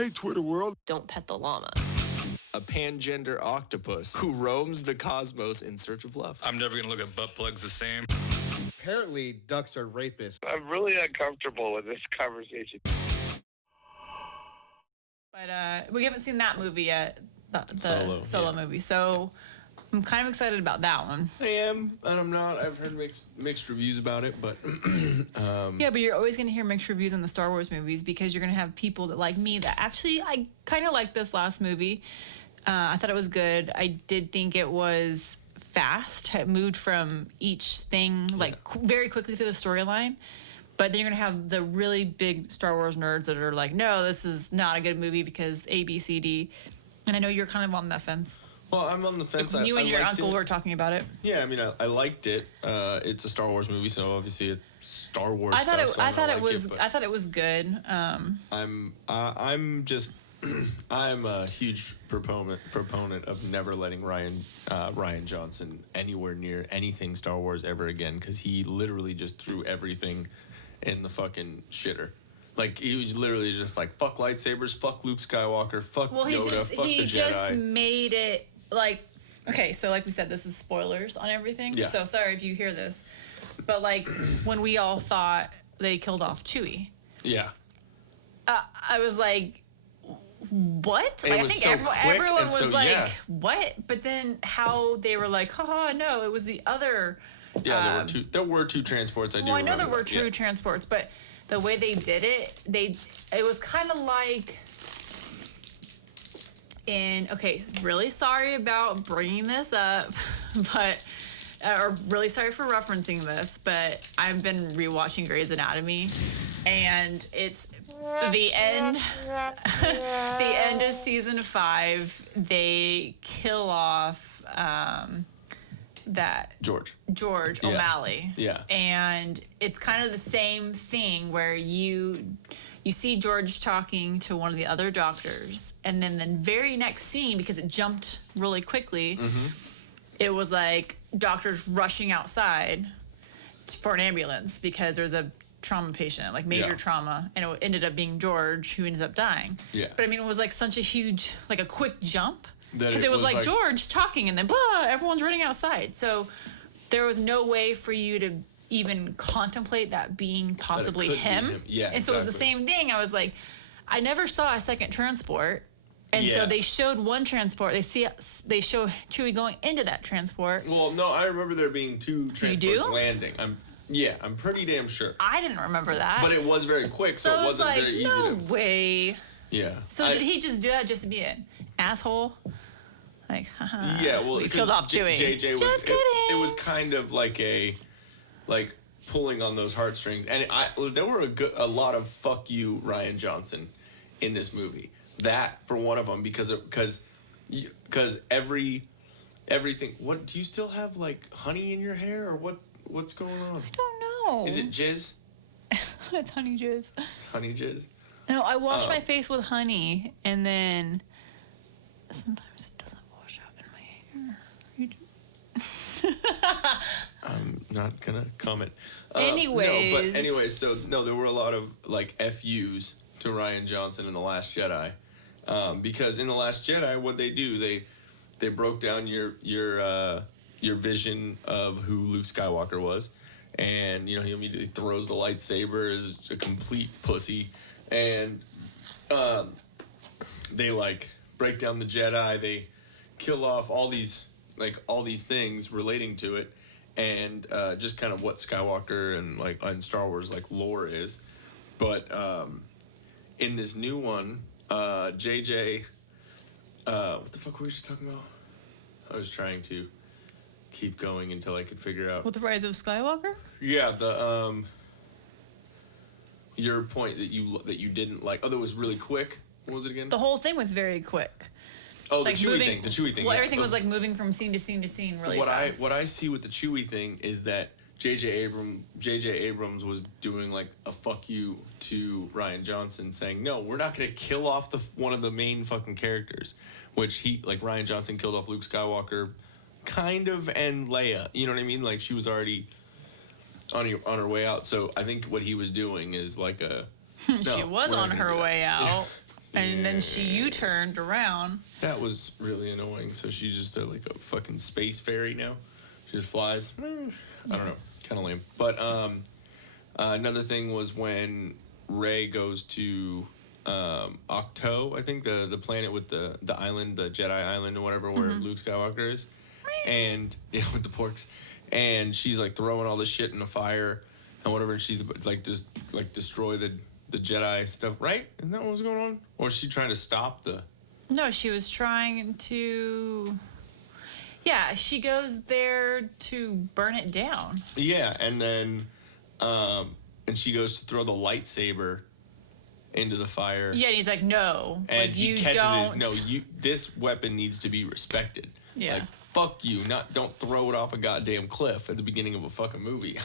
Hey, Twitter world. Don't pet the llama. A pangender octopus who roams the cosmos in search of love. I'm never going to look at butt plugs the same. Apparently, ducks are rapists. I'm really uncomfortable with this conversation. But we haven't seen that movie yet, the solo movie. So I'm kind of excited about that one. I am, and I'm not. I've heard mixed reviews about it, but yeah, but you're always going to hear mixed reviews on the Star Wars movies because you're going to have people that like me that actually I kind of liked this last movie. I thought it was good. I did think it was fast. It moved from each thing like very quickly through the storyline. But then you're going to have the really big Star Wars nerds that are like, no, this is not a good movie because A, B, C, D. And I know you're kind of on that fence. Well, I'm on the fence. You and your uncle were talking about it. Yeah, I mean, I liked it. It's a Star Wars movie, so obviously it's Star Wars. I thought it was good. I'm a huge proponent of never letting Rian Johnson anywhere near anything Star Wars ever again because he literally just threw everything in the fucking shitter. Like, he was literally just like, fuck lightsabers, fuck Luke Skywalker, fuck Yoda, fuck the Jedi. He just made it, like, okay, so like we said, this is spoilers on everything. Yeah. So sorry if you hear this. But, like, when we all thought they killed off Chewie. Yeah. I was like, what? Like, I think everyone was like, what? But then how they were like, haha, no, it was the other... Yeah, there were two transports. I know there were two transports, but the way they did it, it was kind of like really sorry about bringing this up, but or really sorry for referencing this, but I've been rewatching Grey's Anatomy, and it's the end. The end of season 5. They kill off. That George O'Malley. Yeah. And it's kind of the same thing where you see George talking to one of the other doctors, and then the very next scene, because it jumped really quickly, it was like doctors rushing outside for an ambulance because there's a trauma patient, like major trauma, and it ended up being George who ended up dying. Yeah. But I mean, it was like such a huge, like a quick jump. Because it was like George talking and then blah, everyone's running outside. So there was no way for you to even contemplate that being possibly him. Yeah, and so it was the same thing. I was like, I never saw a second transport. And so they showed one transport. They show Chewie going into that transport. Well, no, I remember there being two transports landing. I'm pretty damn sure. I didn't remember that. But it was very quick, so it wasn't very easy. No way. Yeah. So did he just do that just to be an asshole? Like, haha. Yeah, well, we killed off Chewie. JJ was just kidding. It was kind of like pulling on those heartstrings, and there were a lot of fuck you Rian Johnson in this movie. That for one of them because everything. What do you still have, like honey in your hair or what's going on? I don't know. Is it jizz? It's honey jizz. It's honey jizz. No, I wash my face with honey, and then sometimes it doesn't wash out in my hair. I'm not gonna comment. Anyways. So there were a lot of like FUs to Rian Johnson in The Last Jedi, because in The Last Jedi, what they do, they broke down your vision of who Luke Skywalker was, and he immediately throws the lightsaber as a complete pussy. And they like break down the Jedi. They kill off all these things relating to it, and just kind of what Skywalker and Star Wars like lore is. But in this new one, JJ, what the fuck were we just talking about? I was trying to keep going until I could figure out. With the Rise of Skywalker? Yeah, your point that you didn't like. Oh, that was really quick. What was it again? The whole thing was very quick. Oh, the Chewie thing. Well, everything was like moving from scene to scene to scene really fast. What I see with the Chewie thing is that J.J. Abrams was doing like a fuck you to Rian Johnson, saying, no, we're not going to kill off one of the main fucking characters, which Rian Johnson killed off Luke Skywalker, kind of, and Leia. You know what I mean? Like, she was already on her way out. So I think what he was doing is like a... She was on her way out. And then she U-turned around. That was really annoying. So she's just like a fucking space fairy now. She just flies. I don't know. Kind of lame. But another thing was when Rey goes to Octo, I think the planet with the island, the Jedi Island or whatever, where Luke Skywalker is, and with the porks, and she's like throwing all this shit in the fire and whatever. And she's like just like destroy the Jedi stuff, right? Isn't that what was going on? Or is she trying to stop the? No, she was trying to. Yeah, she goes there to burn it down. Yeah, and then and she goes to throw the lightsaber into the fire. Yeah, and he's like, no. And like, he you catches don't. this weapon needs to be respected. Yeah. Like, fuck you, don't throw it off a goddamn cliff at the beginning of a fucking movie.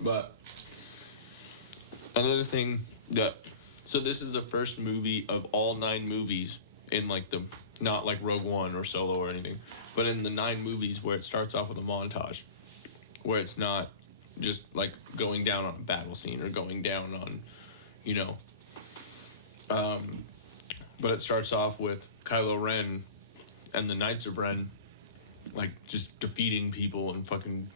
But another thing so this is the first movie of all 9 movies in like the, not like Rogue One or Solo or anything, but in the 9 movies where it starts off with a montage, where it's not just like going down on a battle scene or going down on, but it starts off with Kylo Ren and the Knights of Ren, like just defeating people and fucking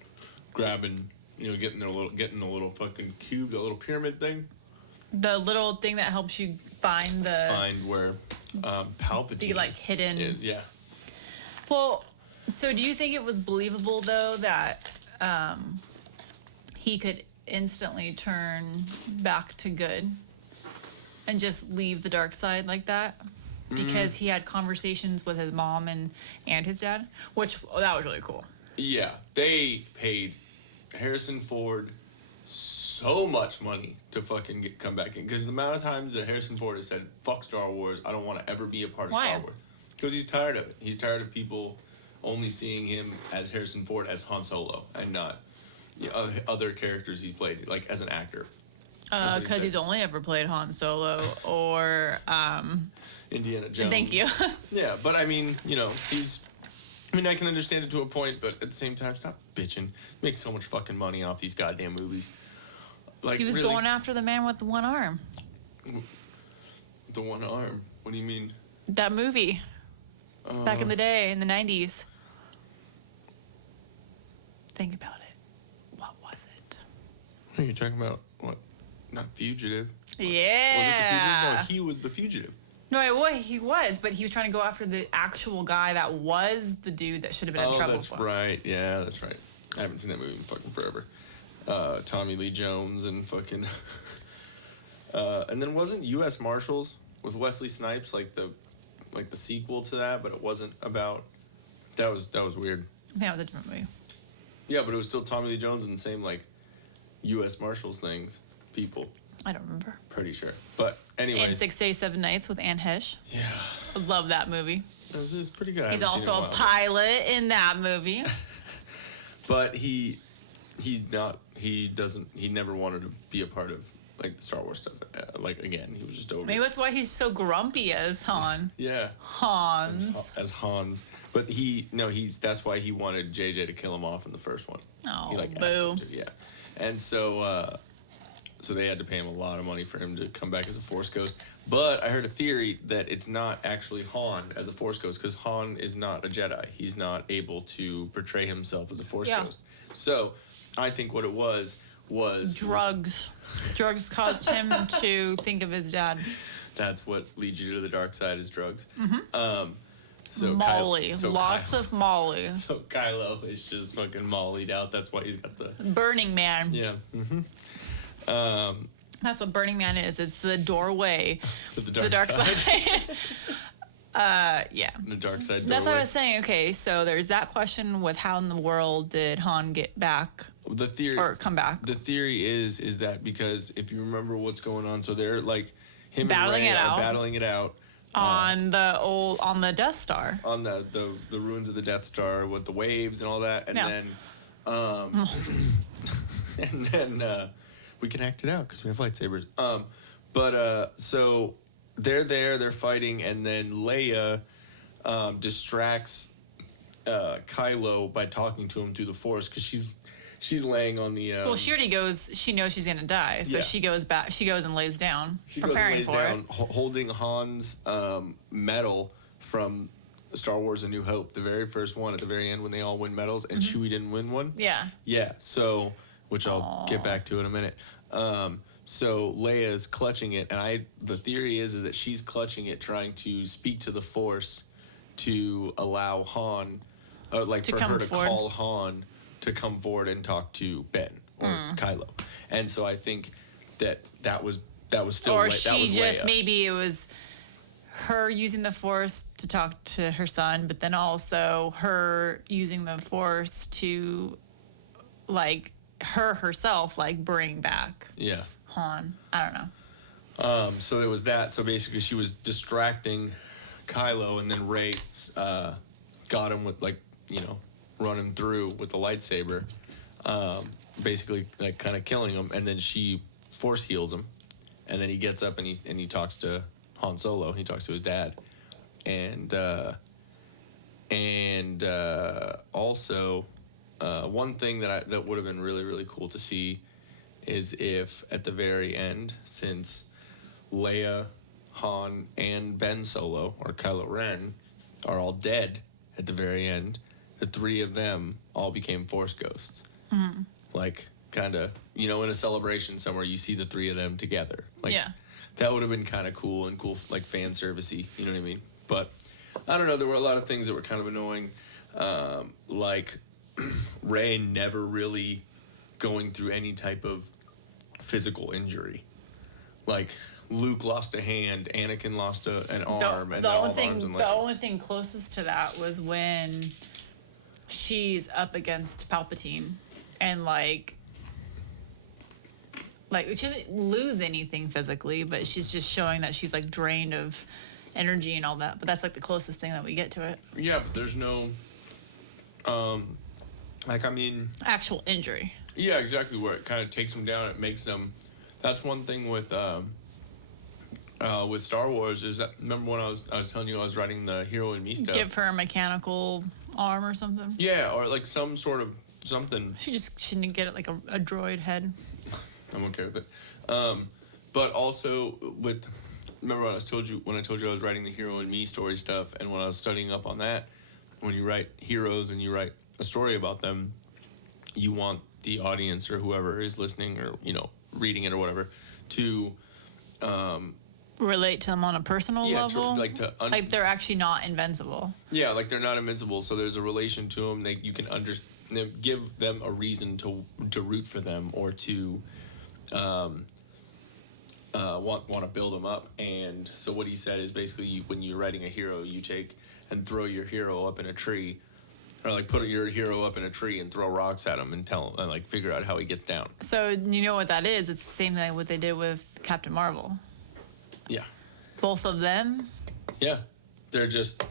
grabbing, getting the little fucking cube, the little pyramid thing. The little thing that helps you find where Palpatine the like hidden is, yeah. Well, so do you think it was believable though that he could instantly turn back to good and just leave the dark side like that? Because he had conversations with his mom and his dad, which that was really cool. Yeah, they paid Harrison Ford so much money to fucking come back in, because the amount of times that Harrison Ford has said, fuck Star Wars, I don't want to ever be a part of Star Wars. Because he's tired of it. He's tired of people only seeing him as Harrison Ford as Han Solo and not other characters he's played, like as an actor. Because he's only ever played Han Solo or Indiana Jones. Thank you. Yeah, but I mean, I can understand it to a point, but at the same time, stop bitching. Make so much fucking money off these goddamn movies. Like, he was really, going after the man with the one arm. The one arm? What do you mean? That movie. Back in the day, in the 90s. Think about it. What was it? What are you talking about? What? Not Fugitive. Yeah. Was it the Fugitive? No, he was the Fugitive. No, he was, but he was trying to go after the actual guy that was the dude that should have been in trouble. Oh, that's right. Yeah, that's right. I haven't seen that movie in fucking forever. Tommy Lee Jones and fucking... and then wasn't U.S. Marshals with Wesley Snipes like the sequel to that, but it wasn't about... That was weird. Yeah, it was a different movie. Yeah, but it was still Tommy Lee Jones and the same like U.S. Marshals people. I don't remember. Pretty sure. But anyway. And 6 Days, 7 Nights with Anne Hesh. Yeah. I love that movie. It was pretty good. He's also a pilot in that movie. But he never wanted to be a part of like the Star Wars stuff. Again, he was just over. Maybe that's why he's so grumpy as Han. Yeah. Hans. As Hans. But that's why he wanted JJ to kill him off in the first one. Oh, he asked boo. him to, yeah. And so they had to pay him a lot of money for him to come back as a Force Ghost. But I heard a theory that it's not actually Han as a Force Ghost, because Han is not a Jedi. He's not able to portray himself as a Force Ghost. So I think what it was drugs. Drugs caused him to think of his dad. That's what leads you to the dark side, is drugs. Mm-hmm. So Molly. Lots of Molly. So Kylo is just fucking mollied out. That's why he's got the... Burning Man. Yeah. Mm-hmm. That's what Burning Man is. It's the doorway to the dark side. Yeah. The dark side doorway. That's what I was saying. Okay, so there's that question with how in the world did Han get back? The theory... Or come back. The theory is that because if you remember what's going on, so they're like... Him battling and Rey it out. are battling it out. On the Death Star. On the ruins of the Death Star with the waves and all that. And then... we can act it out because we have lightsabers. So they're there, they're fighting, and then Leia distracts Kylo by talking to him through the Force, because she's laying on the. Well, she already goes. She knows she's gonna die, so Yeah. she goes back. She goes and lays down, She goes and preparing lays for down, it. holding Han's medal from Star Wars: A New Hope, the very first one at the very end when they all win medals, and Chewie didn't win one. Yeah. Yeah. So, which I'll get back to in a minute. So Leia's clutching it, and the theory is that she's clutching it, trying to speak to the Force to allow Han, like To for come her to forward. call Han to come forward and talk to Ben or Kylo. And so I think that was still Or that she was just Leia. maybe it was her using the Force to talk to her son, but then also her using the Force to, like, herself, like, bring back Yeah. Han. I don't know. So it was that. So basically, she was distracting Kylo, and then Rey got him with, like, running through with the lightsaber, basically like kind of killing him, and then she force heals him, and then he gets up and he talks to Han Solo. He talks to his dad, and also one thing that would have been really, really cool to see is if at the very end, since Leia, Han, and Ben Solo, or Kylo Ren, are all dead at the very end, the three of them all became Force ghosts. Like, kind of, in a celebration somewhere, you see the three of them together. Like, Yeah. that would have been kind of cool, like fan servicey, you know what I mean? But, I don't know, there were a lot of things that were kind of annoying, like Rey never really going through any type of physical injury. Like, Luke lost a hand, Anakin lost an arm, and The now all only arms and thing, legs. the only thing closest to that was when she's up against Palpatine, and like she doesn't lose anything physically, but she's just showing that she's like drained of energy and all that. But that's like the closest thing that we get to it. Yeah, but there's no, Actual injury. yeah, exactly, where it kind of takes them down. It makes them. That's one thing with Star Wars is that, remember when I was telling you I was writing the Hero and Me stuff? Give her a mechanical arm or something. Yeah, or like some sort of something. She just shouldn't get it like a droid head. I'm okay with it. But also remember when I told you I was writing the Hero and Me story stuff, and when I was studying up on that, when you write heroes and you write a story about them, you want the audience or whoever is listening or reading it or whatever to Relate to them on a personal level. like they're actually not invincible. yeah, like they're not invincible, so there's a relation to them. You can give them a reason to root for them or to want to build them up. And so what he said is basically when you're writing a hero, you take and throw your hero up in a tree, or like put your hero up in a tree and throw rocks at him and tell him and like figure out how he gets down. So you know what that is? It's the same thing what they did with Captain Marvel. Yeah. Both of them. Yeah. They're just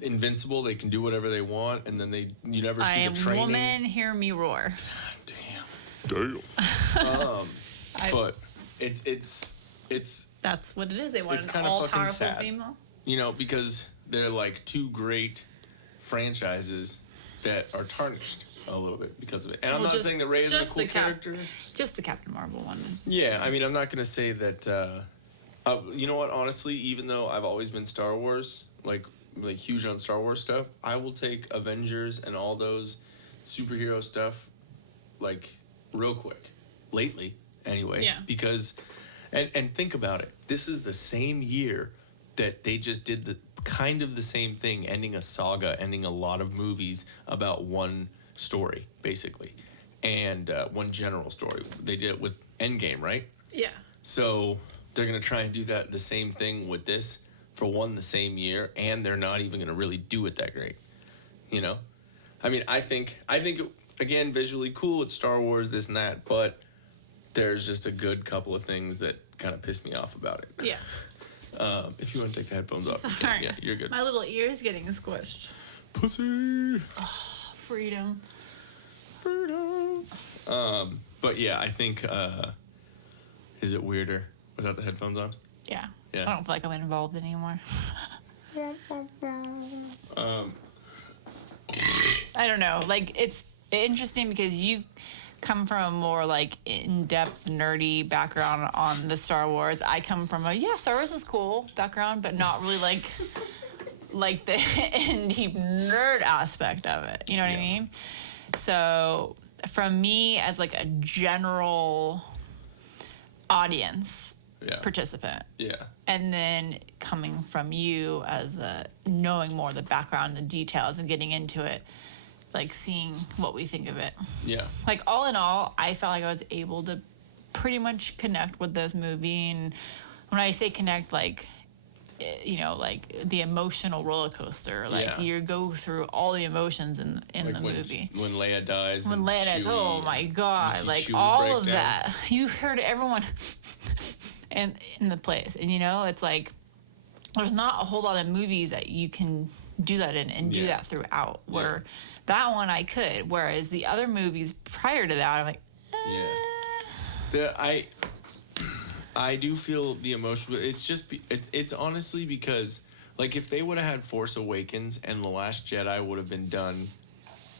invincible. They can do whatever they want, and then you never see I am the training. woman, hear me roar. Damn. But it's That's what it is. They want an kinda fucking all-powerful sad. female. because they're like two great franchises that are tarnished a little bit because of it. And I'm not saying that Rey is a cool character. Just the Captain Marvel one. Yeah, I mean, I'm not gonna say that. You know what? Honestly, even though I've always been Star Wars, like huge on Star Wars stuff, I will take Avengers and all those superhero stuff, like real quick. Lately, anyway. Yeah. Because, and think about it. This is the same year that they just did the kind of the same thing, ending a saga, ending a lot of movies about one story, basically, and one general story. They did it with Endgame, right? Yeah. So they're gonna try and do that the same thing with this for the same year, and they're not even gonna really do it that great. I mean, I think again, visually cool. It's Star Wars, this and that, but there's just a good couple of things that kind of piss me off about it. Yeah. If you want to take the headphones off, Sorry. yeah, you're good. My little ear's getting squished. Pussy. Freedom. But yeah, I think is it weirder without the headphones on? Yeah. Yeah. I don't feel like I'm involved anymore. I don't know. Like, it's interesting because you come from a more like in-depth nerdy background on the Star Wars. I come from a Star Wars is cool background, but not really like the in deep nerd aspect of it. You know what I mean? So from me as like a general audience participant. Yeah. And then coming from you as knowing more of the background, the details, and getting into it, like seeing what we think of it. Yeah. Like all in all, I felt like I was able to pretty much connect with this movie. And when I say connect, like, you know, like the emotional roller coaster. Like you go through all the emotions in like the movie. When Leia dies. When Leia dies, oh my God, like Chewie all of breakdown. that. You heard everyone in the place. And you know, it's like there's not a whole lot of movies that you can do that in and do that throughout. Where that one I could, whereas the other movies prior to that, I'm like, I do feel the emotion. It's just it's honestly because like if they would have had Force Awakens and The Last Jedi would have been done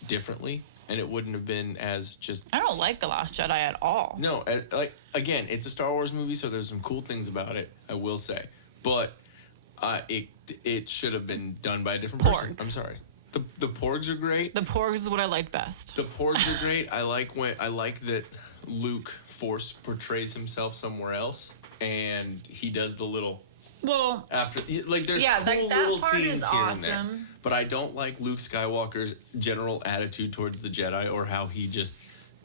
differently and it wouldn't have been as just. I don't like The Last Jedi at all. No, like again, it's a Star Wars movie, so there's some cool things about it. I will say, but it should have been done by a different person. I'm sorry. The porgs are great. The porgs is what I liked best. The porgs are great. I like that Luke Force portrays himself somewhere else, and he does the little. Well, after like there's cool like that little part scenes is here awesome. and there, but I don't like Luke Skywalker's general attitude towards the Jedi or how he just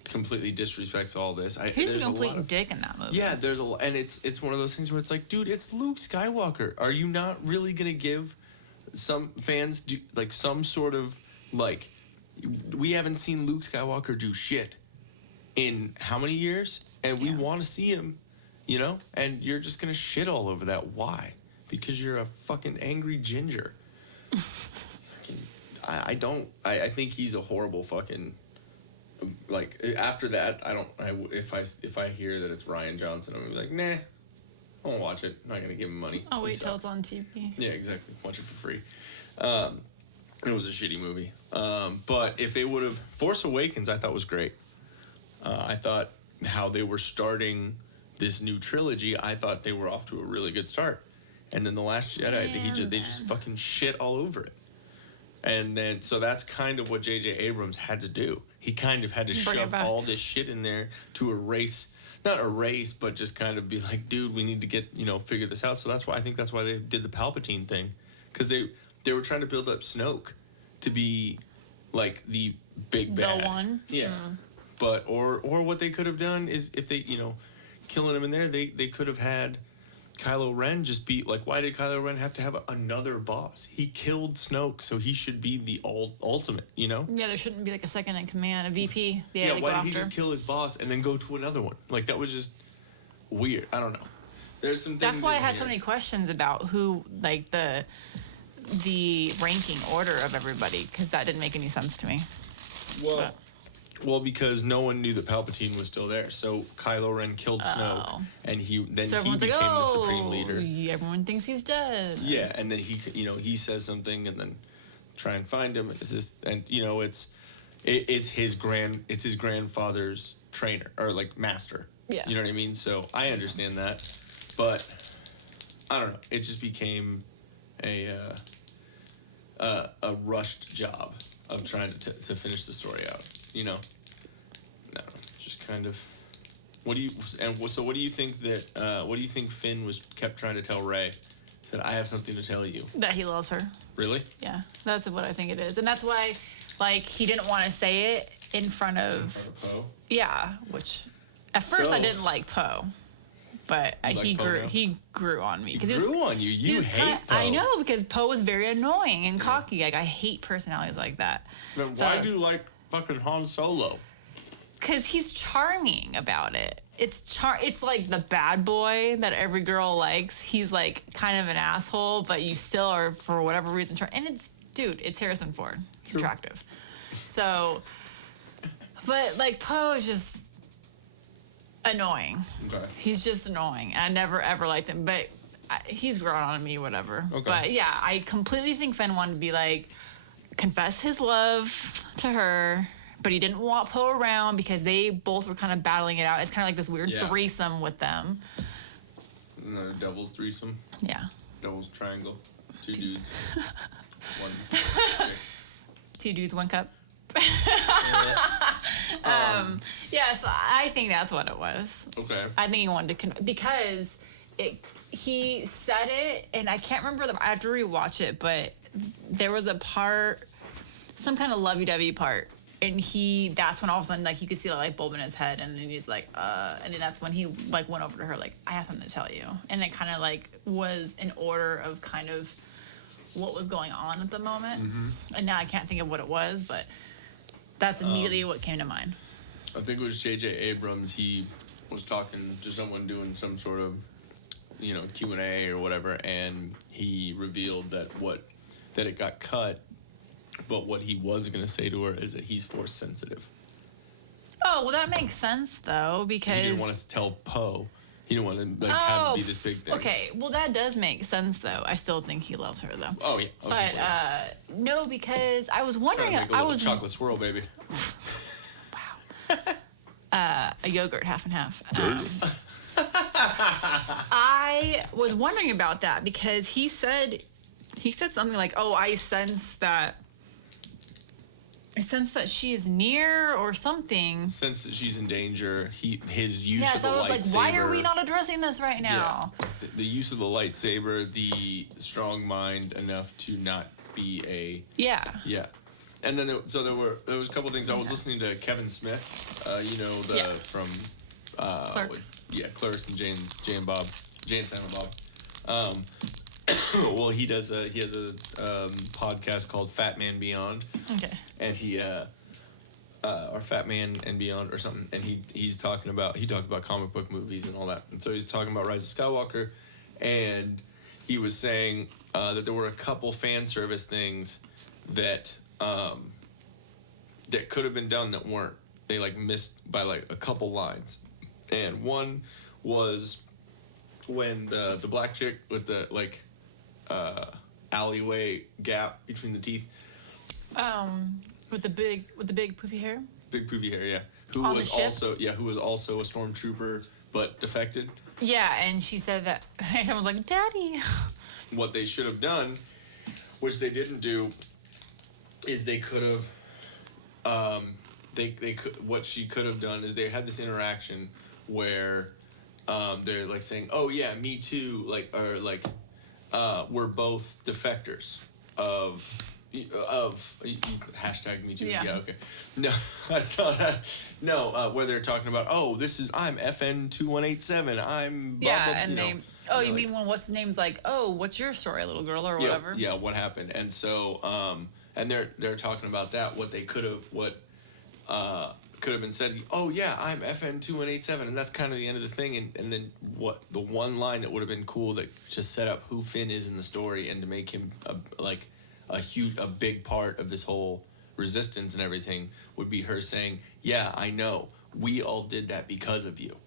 completely disrespects all this. He's a complete dick in that movie. Yeah, there's and it's one of those things where it's like, dude, it's Luke Skywalker. Are you not really gonna give some fans like some sort of like? We haven't seen Luke Skywalker do shit in how many years, and we want to see him, you know, and you're just gonna shit all over that. Why? Because you're a fucking angry ginger. I think he's a horrible fucking. Like after that, if I hear that it's Rian Johnson, I'm gonna be like, nah, I won't watch it. I'm not gonna give him money. I'll wait till it's on TV. Yeah, exactly. Watch it for free. It was a shitty movie. But if they would have Force Awakens, I thought was great. I thought how they were starting this new trilogy, I thought they were off to a really good start. And then The Last Jedi, they just fucking shit all over it. And then, so that's kind of what J.J. Abrams had to do. He kind of had to shove all this shit in there to not erase, but just kind of be like, dude, we need to get, figure this out. So that's why they did the Palpatine thing. Because they were trying to build up Snoke to be like the big bad. The one? Yeah. But, or what they could have done is if they, killing him in there, they could have had Kylo Ren just be like, why did Kylo Ren have to have another boss? He killed Snoke, so he should be the ultimate, Yeah, there shouldn't be like a second in command, a VP. Why did he just kill his boss and then go to another one? Like, that was just weird. I don't know. There's some things. That's why I had so many questions about who, like, the ranking order of everybody, because that didn't make any sense to me. Well, because no one knew that Palpatine was still there. So Kylo Ren killed Snoke, and he became the supreme leader. Everyone thinks he's dead. Yeah, and then he says something, and then try and find him. It's his grandfather's trainer or like master. Yeah. You know what I mean? So I understand that, but I don't know. It just became a rushed job of trying to finish the story out. No, just kind of. What do you think that? What do you think Finn kept trying to tell Rey? Said, I have something to tell you. That he loves her. Really? Yeah, that's what I think it is, and that's why, like, he didn't want to say it in front of Poe. Yeah, which at first I didn't like Poe, but he grew on me. He grew on you. You hate Poe. I know, because Poe was very annoying and cocky. Like, I hate personalities like that. But why do you like fucking Han Solo? Because he's charming about it. It's like the bad boy that every girl likes. He's like kind of an asshole, but you still are, for whatever reason, and it's Harrison Ford. He's attractive. So, but like Poe is just annoying. Okay. He's just annoying. I never ever liked him, but he's grown on me, whatever. Okay. But yeah, I completely think Finn wanted to be like, confess his love to her, but he didn't want Poe around because they both were kind of battling it out. It's kind of like this weird Yeah. threesome with them. No, devil's threesome, Yeah. devil's triangle, 2 dudes, 1 chick. 2 dudes, 1 cup. Yeah, so I think that's what it was. Okay. I think he wanted to because he said it, and I can't remember I have to rewatch it, but there was a part, some kind of lovey-dovey part, and that's when all of a sudden, like, you could see the light bulb in his head, and then he's like, and then that's when he, like, went over to her, like, I have something to tell you. And it kind of, like, was in order of kind of what was going on at the moment. And now I can't think of what it was, but that's immediately what came to mind. I think it was J.J. Abrams. He was talking to someone doing some sort of, Q&A or whatever, and he revealed that it got cut, but what he was going to say to her is that he's force sensitive. Oh, well, that makes sense, though, because... He didn't want us to tell Poe. He didn't want to have it be this big thing. Okay, well, that does make sense, though. I still think he loves her, though. Oh, yeah. Okay, But, no, because I was wondering... Trying to make a little chocolate swirl, baby. A yogurt, half and half. I was wondering about that because he said something like, "Oh, I sense that she is near," or something. Sense that she's in danger. His use Yeah, of so the I was like, lightsaber. why are we not addressing this right now? Yeah. The use of the lightsaber, the strong mind enough to not be a... Yeah. Yeah. And then there was a couple things. I was listening to Kevin Smith, from Clerks. Clerks and Jay and Silent Bob. Well, he has a podcast called Fat Man Beyond. Okay. And he or Fat Man and Beyond or something, and he talked about comic book movies and all that. And so he's talking about Rise of Skywalker, and he was saying that there were a couple fan service things that that could have been done that weren't. They missed by a couple lines. And one was when the black chick with the alleyway gap between the teeth. With the big poofy hair. Big poofy hair, yeah. Who On was the ship? also a stormtrooper but defected. Yeah, and she said that someone was like, "Daddy." What they should have done, which they didn't do, is they could have what she could have done is they had this interaction where they're saying, "Oh yeah, me too," we're both defectors of hashtag me too. Yeah. Okay. No, I saw that. No, where they're talking about, I'm FN 2187. I'm blah, Yeah, blah, and they. Oh, you mean when what's the name's like? Oh, what's your story, little girl, or whatever? Yeah, what happened? And so, and they're talking about that. What could have been said. Oh yeah, I'm FN 2187, and that's kind of the end of the thing. And then what the one line that would have been cool that just set up who Finn is in the story and to make him a big part of this whole resistance and everything would be her saying, "Yeah, I know. We all did that because of you.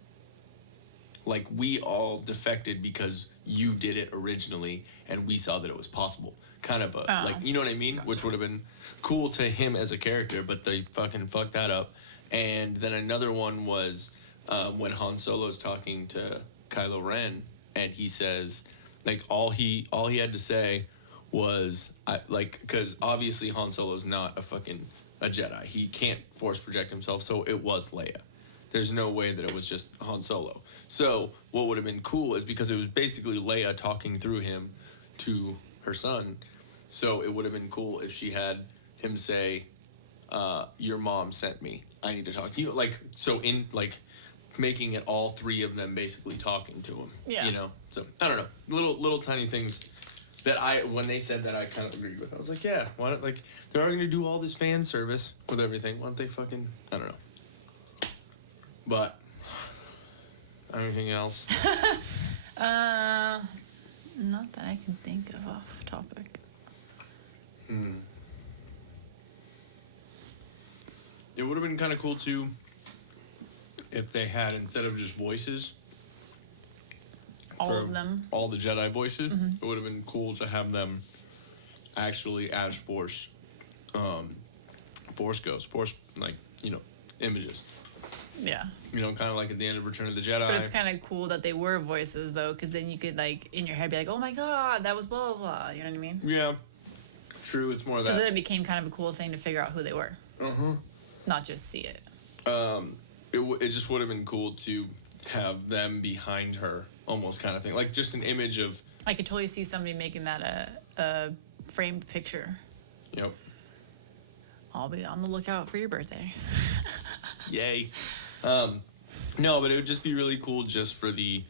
We all defected because you did it originally, and we saw that it was possible." Kind of you know what I mean? Which would have been cool to him as a character, but they fucking fucked that up. And then another one was when Han Solo's talking to Kylo Ren, and he says, all he had to say was, because obviously Han Solo's not a Jedi. He can't force project himself, so it was Leia. There's no way that it was just Han Solo. So what would have been cool is because it was basically Leia talking through him to her son. So it would have been cool if she had him say, "Your mom sent me. I need to talk to you." Making it all three of them basically talking to him. Yeah. So I don't know. Little tiny things that when they said that, I kind of agreed with. I was like, yeah, why not? They're already gonna do all this fan service with everything. Why don't they fucking? I don't know. But anything else? Not that I can think of off topic. It would have been kind of cool too if they had, instead of just voices, All for of them. all the Jedi voices, it would have been cool to have them actually as Force ghosts, images. Yeah. Kind of like at the end of Return of the Jedi. But it's kind of cool that they were voices, though, because then you could, like, in your head be like, oh, my God, that was blah, blah, blah. You know what I mean? Yeah. True, it's more of Because that. then it became kind of a cool thing to figure out who they were. Uh-huh. Not just see it. It just would have been cool to have them behind her, almost kind of thing. Like, just an image of... I could totally see somebody making that a framed picture. Yep. I'll be on the lookout for your birthday. Yay. No, but it would just be really cool just for the...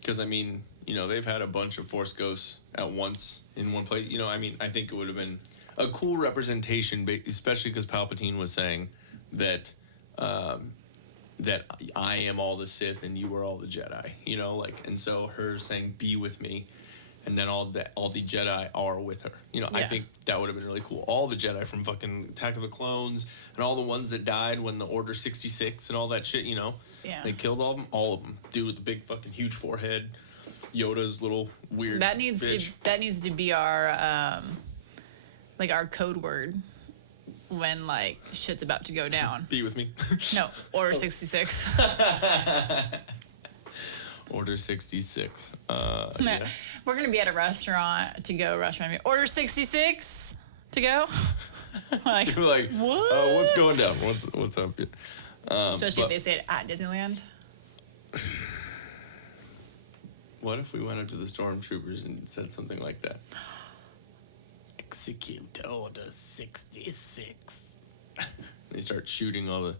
Because, I mean, they've had a bunch of Force Ghosts at once in one place. I think it would have been a cool representation, especially because Palpatine was saying that that I am all the Sith and you are all the Jedi. And so her saying, be with me, and then all the Jedi are with her. I think that would have been really cool. All the Jedi from fucking Attack of the Clones and all the ones that died when the Order 66 and all that shit, Yeah. They killed all of them. Dude with the big fucking huge forehead. Yoda's little weird That needs to be our our code word when like shit's about to go down. Be with me. No, Order 66. Order 66. Yeah. We're gonna be at a restaurant. Order 66 to go. Like, You're like, what? What's going down? What's up here? Especially if they say it at Disneyland. What if we went up to the stormtroopers and said something like that? Execute Order 66. They start shooting all the...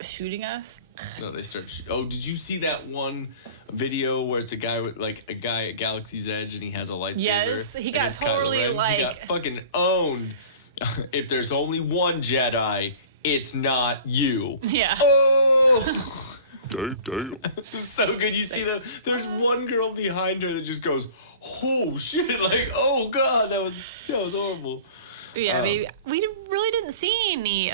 Shooting us? No, they start... Oh, did you see that one video where it's a guy at Galaxy's Edge and he has a lightsaber? Yes, he and got it's Kylo totally, Ren? like- He got fucking owned. If there's only one Jedi, it's not you. Yeah. Oh! Damn. So good. You see that? There's one girl behind her that just goes, "Oh shit!" Like, "Oh god, that was horrible." Yeah, we really didn't see any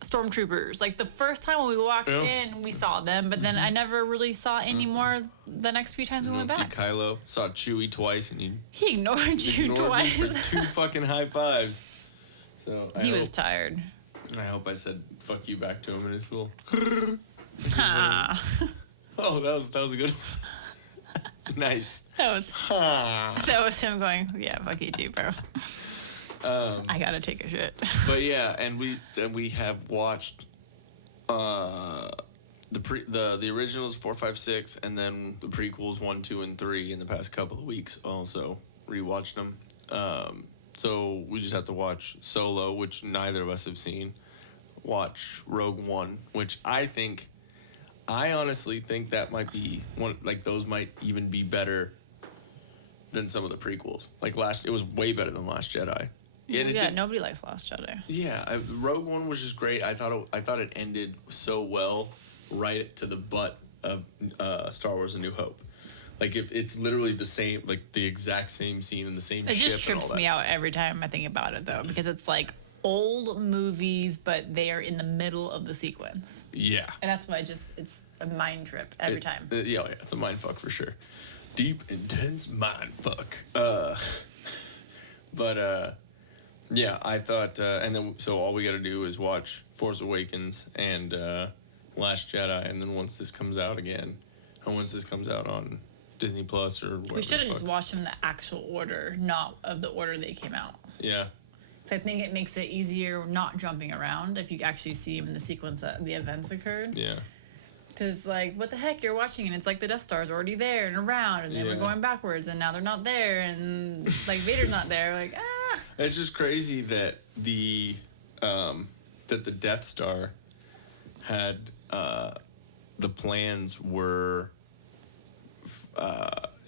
stormtroopers. Like the first time when we walked in, we saw them, but then I never really saw any more the next few times we went back. See Kylo, saw Chewie twice, and He ignored you twice. me for 2 fucking high fives. So He was tired. I hope I said "fuck you" back to him in his school. Ha. Oh, that was a good one. Nice. That was him going, yeah, fuck you too, bro. I gotta take a shit. But yeah, and we have watched the originals 4, 5, 6, and then the prequels 1, 2, and 3 in the past couple of weeks. Also rewatched them. So we just have to watch Solo, which neither of us have seen. Watch Rogue One, which I honestly think that might be one. Like those might even be better than some of the prequels. Like it was way better than Last Jedi. Nobody likes Last Jedi. Yeah, Rogue One was just great. I thought it ended so well, right to the butt of Star Wars: A New Hope. Like if it's literally the same, like the exact same scene and the same. It just trips me out every time I think about it, though, because it's like old movies, but they are in the middle of the sequence. Yeah. And that's why it's a mind trip every time. Yeah, it's a mind fuck for sure. Deep, intense mind fuck. Yeah, I thought, and then so all we got to do is watch Force Awakens and Last Jedi, and then once this comes out on Disney Plus or whatever. We should have just watched them in the actual order, not of the order they came out. Yeah. So I think it makes it easier not jumping around if you actually see them in the sequence that the events occurred. Yeah. Because, like, what the heck, you're watching and it's like the Death Star's already there and around, and then we're going backwards, and now they're not there, and, like, Vader's not there. Like, ah. It's just crazy that the Death Star had the plans were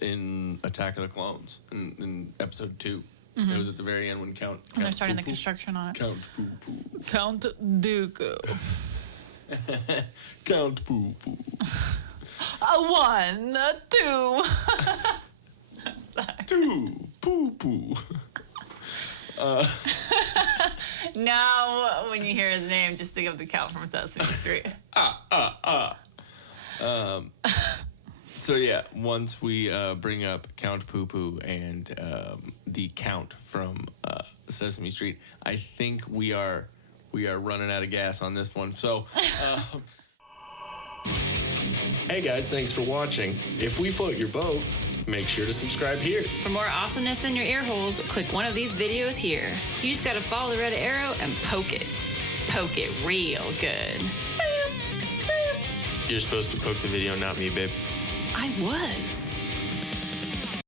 in Attack of the Clones in episode 2. Mm-hmm. It was at the very end when Count And they're starting the construction on it. Count Poo-Poo. Count Dooku. Count Poo-Poo. A 1, a 2. Sorry. 2 Poo-Poo. Now, when you hear his name, just think of the Count from Sesame Street. So yeah, once we bring up Count Poo-Poo and the Count from Sesame Street, I think we are we are running out of gas on this one. So, hey guys, thanks for watching. If we float your boat, make sure to subscribe here. For more awesomeness in your ear holes, click one of these videos here. You just gotta follow the red arrow and poke it. Poke it real good. You're supposed to poke the video, not me, babe. I was.